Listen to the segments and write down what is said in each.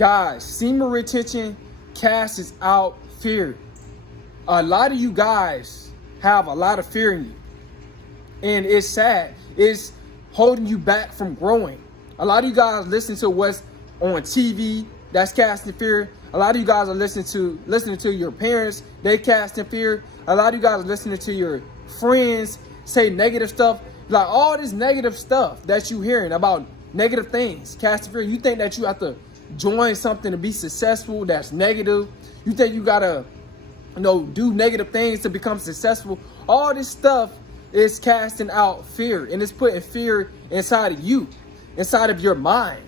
Guys, semen retention casts out fear. A lot of you guys have a lot of fear in you. And it's sad. It's holding you back from growing. A lot of you guys listen to what's on TV that's casting fear. A lot of you guys are listening to your parents, they casting fear. A lot of you guys are listening to your friends say negative stuff. Like all this negative stuff that you hearing about negative things, casting fear. You think that you have to join something to be successful that's negative. You think you gotta, do negative things to become successful. All this stuff is casting out fear, and it's putting fear inside of you, inside of your mind.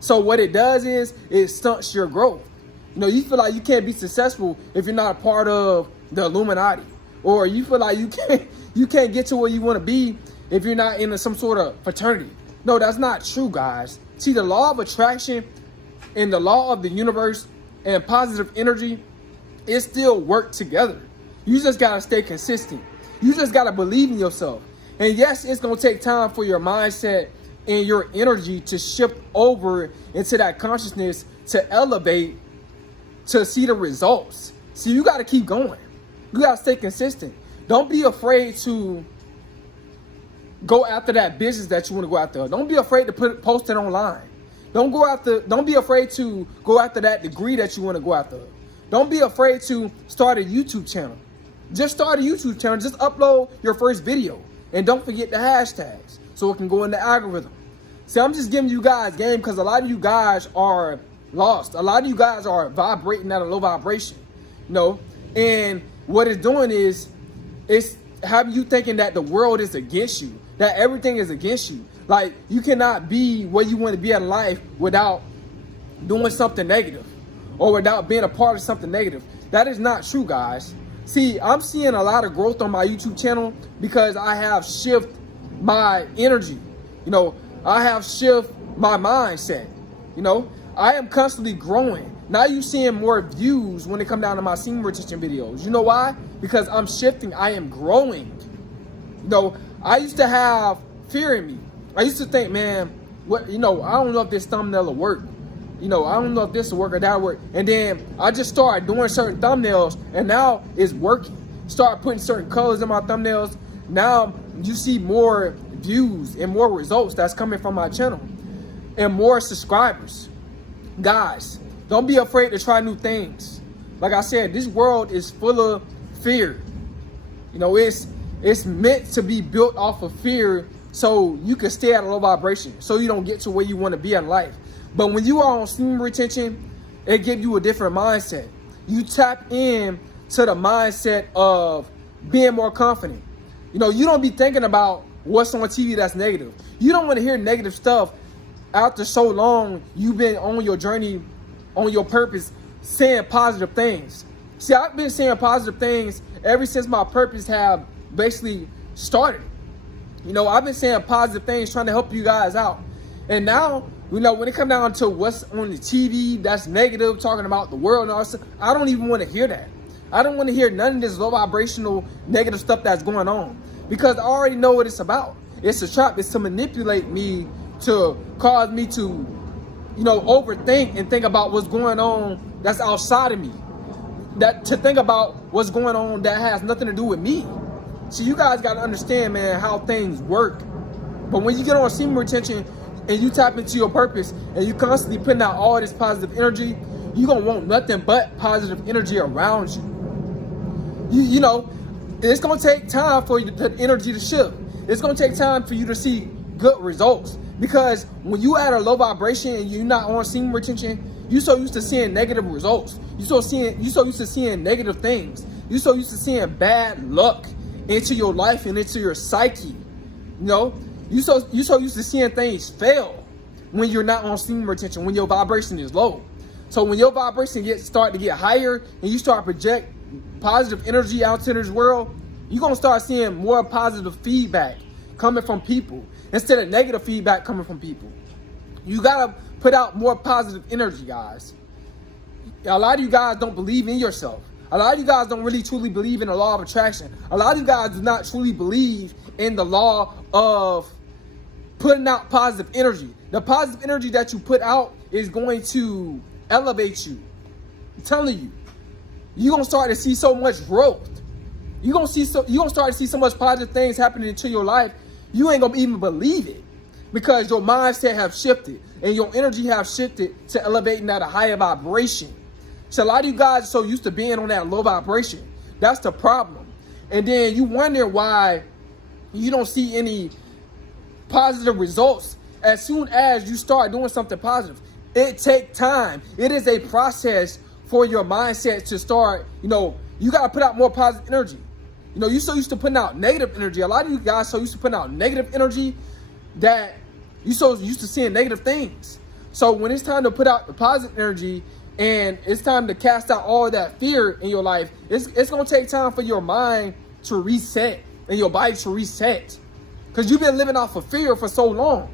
So what it does is it stunts your growth. You feel like you can't be successful if you're not a part of the Illuminati, or you feel like you can't get to where you want to be if you're not in some sort of fraternity. No, that's not true, guys. See, the law of attraction and the law of the universe and positive energy, it still work together. You just gotta stay consistent. You just gotta believe in yourself. And yes, it's gonna take time for your mindset and your energy to shift over into that consciousness to elevate, to see the results. See, you gotta keep going. You gotta stay consistent. Don't be afraid to go after that business that you want to go after. Don't be afraid to post it online. Don't be afraid to go after that degree that you want to go after. Don't be afraid to start a YouTube channel. Just start a YouTube channel. Just upload your first video. And don't forget the hashtags so it can go in the algorithm. See, I'm just giving you guys game because a lot of you guys are lost. A lot of you guys are vibrating at a low vibration. And what it's doing is it's having you thinking that the world is against you, that everything is against you. Like, you cannot be where you want to be in life without doing something negative or without being a part of something negative. That is not true, guys. See, I'm seeing a lot of growth on my YouTube channel because I have shifted my energy. I have shifted my mindset. I am constantly growing. Now you seeing more views when it come down to my semen retention videos. You know why? Because I'm shifting. I am growing. I used to have fear in me. I used to think, man, I don't know if this thumbnail will work. I don't know if this will work or that will work. And then I just started doing certain thumbnails, and now it's working. Start putting certain colors in my thumbnails. Now you see more views and more results that's coming from my channel and more subscribers. Guys, don't be afraid to try new things. Like I said, this world is full of fear. It's meant to be built off of fear so you can stay at a low vibration, so you don't get to where you want to be in life. But when you are on semen retention, it gives you a different mindset. You tap in to the mindset of being more confident. You don't be thinking about what's on TV that's negative. You don't want to hear negative stuff after so long you've been on your journey, on your purpose, saying positive things. See, I've been saying positive things ever since my purpose have basically started. I've been saying positive things, trying to help you guys out. And now, when it comes down to what's on the TV that's negative, talking about the world and all that stuff, I don't even want to hear that. I don't want to hear none of this low vibrational negative stuff that's going on, because I already know what it's about. It's a trap. It's to manipulate me, to cause me to, overthink and think about what's going on that's outside of me. To think about what's going on that has nothing to do with me. So you guys got to understand, man, how things work. But when you get on semen retention and you tap into your purpose and you constantly putting out all this positive energy, you're going to want nothing but positive energy around you. It's going to take time for you the energy to shift. It's going to take time for you to see good results. Because when you at a low vibration and you're not on semen retention, you're so used to seeing negative results. You're so used to seeing negative things. You're so used to seeing bad luck into your life and into your psyche. You're so used to seeing things fail when you're not on semen retention, when your vibration is low. So when your vibration start to get higher and you start to project positive energy out to this world, you're gonna start seeing more positive feedback coming from people instead of negative feedback coming from people. You gotta put out more positive energy, guys. A lot of you guys don't believe in yourself. A lot of you guys don't really truly believe in the law of attraction. A lot of you guys do not truly believe in the law of putting out positive energy. The positive energy that you put out is going to elevate you. I'm telling you, you're gonna start to see so much growth. You're gonna start to see so much positive things happening into your life. You ain't gonna even believe it, because your mindset have shifted and your energy have shifted to elevating at a higher vibration. So a lot of you guys are so used to being on that low vibration. That's the problem. And then you wonder why you don't see any positive results as soon as you start doing something positive. It takes time. It is a process for your mindset to start, you got to put out more positive energy. You so used to putting out negative energy. A lot of you guys so used to putting out negative energy that you so used to seeing negative things. So when it's time to put out the positive energy and it's time to cast out all that fear in your life, it's going to take time for your mind to reset and your body to reset, because you've been living off of fear for so long.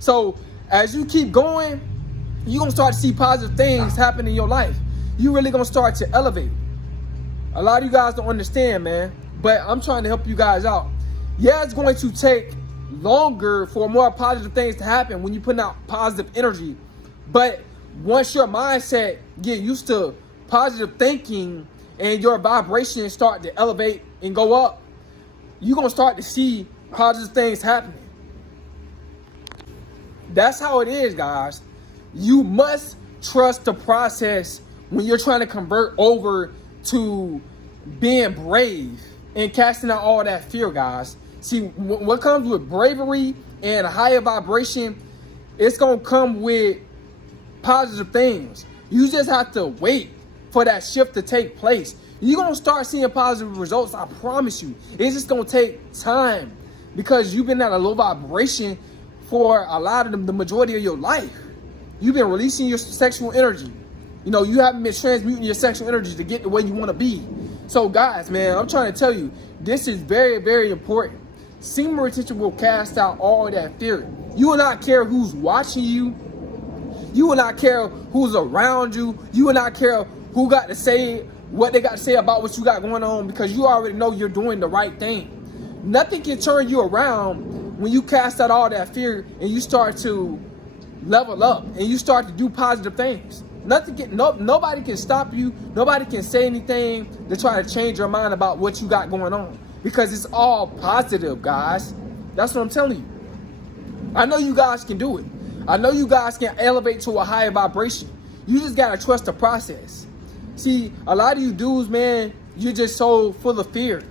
So as you keep going, you're going to start to see positive things happen in your life. You're really going to start to elevate. A lot of you guys don't understand, man, but I'm trying to help you guys out. Yeah, it's going to take longer for more positive things to happen when you're putting out positive energy. But once your mindset get used to positive thinking and your vibrations start to elevate and go up, you're going to start to see positive things happening. That's how it is, guys. You must trust the process when you're trying to convert over to being brave and casting out all that fear, guys. See, what comes with bravery and a higher vibration, it's going to come with positive things. You just have to wait for that shift to take place. You're going to start seeing positive results, I promise you. It's just going to take time, because you've been at a low vibration for a lot of the majority of your life. You've been releasing your sexual energy. You haven't been transmuting your sexual energy to get the way you want to be. So guys, man, I'm trying to tell you, this is very, very important. Semen retention will cast out all that fear. You will not care who's watching you. You will not care who's around you. You will not care who got to say what they got to say about what you got going on, because you already know you're doing the right thing. Nothing can turn you around when you cast out all that fear and you start to level up and you start to do positive things. Nobody can stop you. Nobody can say anything to try to change your mind about what you got going on, because it's all positive, guys. That's what I'm telling you. I know you guys can do it. I know you guys can elevate to a higher vibration. You just got to trust the process. See, a lot of you dudes, man, you're just so full of fear.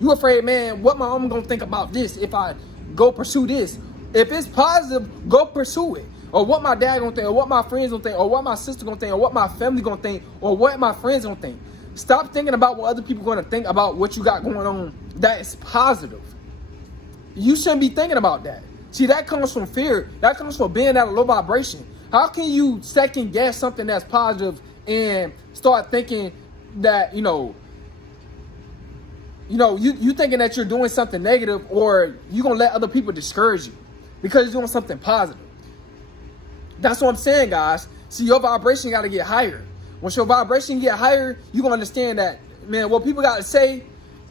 You afraid, man, what my mom gonna think about this if I go pursue this? If it's positive, go pursue it. Or what my dad gonna think, or what my friends gonna think, or what my sister gonna think, or what my family gonna think, or what my friends gonna think. Stop thinking about what other people gonna think about what you got going on that is positive. You shouldn't be thinking about that. See, that comes from fear. That comes from being at a low vibration. How can you second guess something that's positive and start thinking that, you thinking that you're doing something negative, or you're going to let other people discourage you because you're doing something positive? That's what I'm saying, guys. See, your vibration got to get higher. Once your vibration get higher, you're going to understand that, man, what people got to say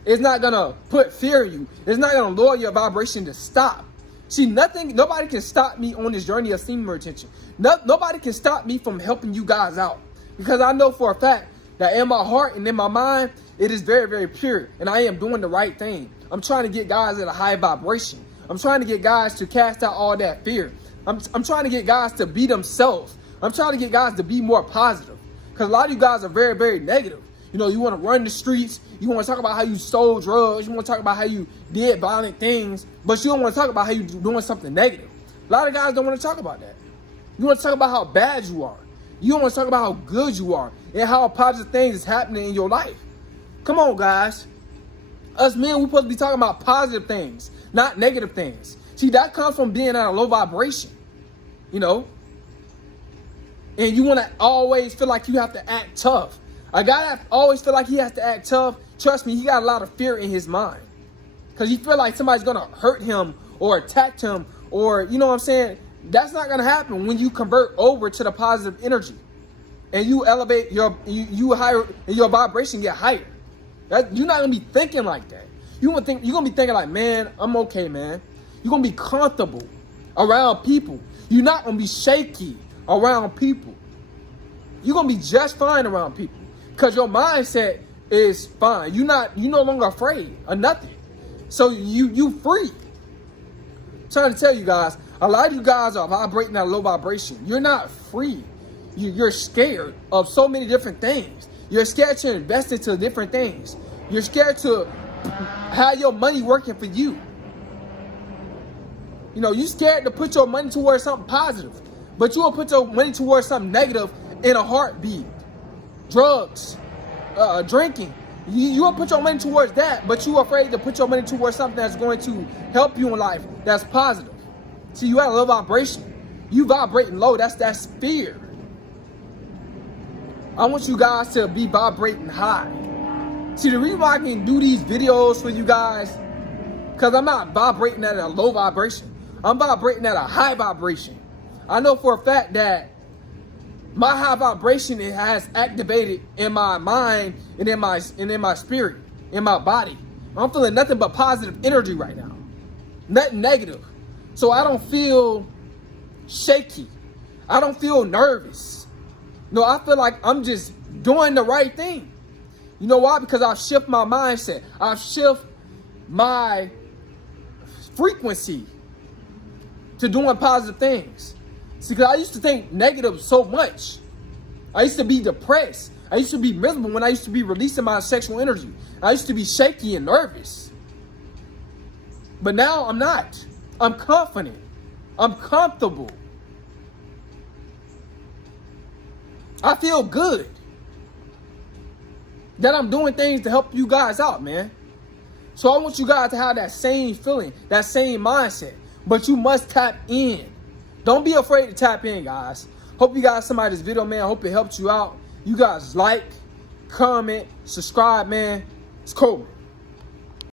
is not going to put fear in you. It's not going to lower your vibration to stop. See, nobody can stop me on this journey of semen retention. Nobody can stop me from helping you guys out, because I know for a fact that in my heart and in my mind, it is very, very pure, and I am doing the right thing. I'm trying to get guys at a high vibration. I'm trying to get guys to cast out all that fear. I'm trying to get guys to be themselves. I'm trying to get guys to be more positive, because a lot of you guys are very, very negative. You want to run the streets. You want to talk about how you stole drugs. You want to talk about how you did violent things, but you don't want to talk about how you're doing something negative. A lot of guys don't want to talk about that. You want to talk about how bad you are. You don't want to talk about how good you are and how positive things is happening in your life. Come on, guys. Us men, we're supposed to be talking about positive things, not negative things. See, that comes from being at a low vibration, And you want to always feel like you have to act tough. A guy that always feel like he has to act tough, trust me, he got a lot of fear in his mind. Because he feel like somebody's going to hurt him or attack him, or, you know what I'm saying? That's not going to happen when you convert over to the positive energy. And you elevate you higher, and your vibration get higher. You're not going to be thinking like that. You're going to be thinking like, man, I'm okay, man. You're going to be comfortable around people. You're not going to be shaky around people. You're gonna be just fine around people because your mindset is fine. You no longer afraid of nothing. So you free. I'm trying to tell you guys, a lot of you guys are vibrating at a low vibration. You're not free. You're scared of so many different things. You're scared to invest into different things. You're scared to have your money working for you. You know, you're scared to put your money towards something positive, but you will put your money towards something negative in a heartbeat. Drugs, drinking. You will put your money towards that, but you're afraid to put your money towards something that's going to help you in life, that's positive. See, you at a low vibration. You vibrating low. That's fear. I want you guys to be vibrating high. See, the reason why I can do these videos for you guys, because I'm not vibrating at a low vibration. I'm vibrating at a high vibration. I know for a fact that my high vibration, it has activated in my mind and in my spirit, in my body. I'm feeling nothing but positive energy right now. Nothing negative. So I don't feel shaky. I don't feel nervous. No, I feel like I'm just doing the right thing. You know why? Because I've shifted my mindset. I've shifted my frequency to doing positive things. See, because I used to think negative so much. I used to be depressed. I used to be miserable when I used to be releasing my sexual energy. I used to be shaky and nervous. But now I'm not. I'm confident. I'm comfortable. I feel good that I'm doing things to help you guys out, man. So I want you guys to have that same feeling, that same mindset. But you must tap in. Don't be afraid to tap in, guys. Hope you guys somebody this video, man. I hope it helped you out. You guys like, comment, subscribe, man. It's cool.